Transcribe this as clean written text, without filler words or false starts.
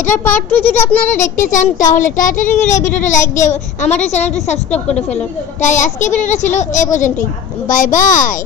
এটার পার্ট 2 যদি আপনারা দেখতে চান তাহলে তাড়াতাড়ি করে এই ভিডিওটা লাইক দিয়ে আমাদের চ্যানেলটি সাবস্ক্রাইব করে ফেলুন। তাই আজকে ভিডিওটা ছিল এই পর্যন্তই। Bye bye.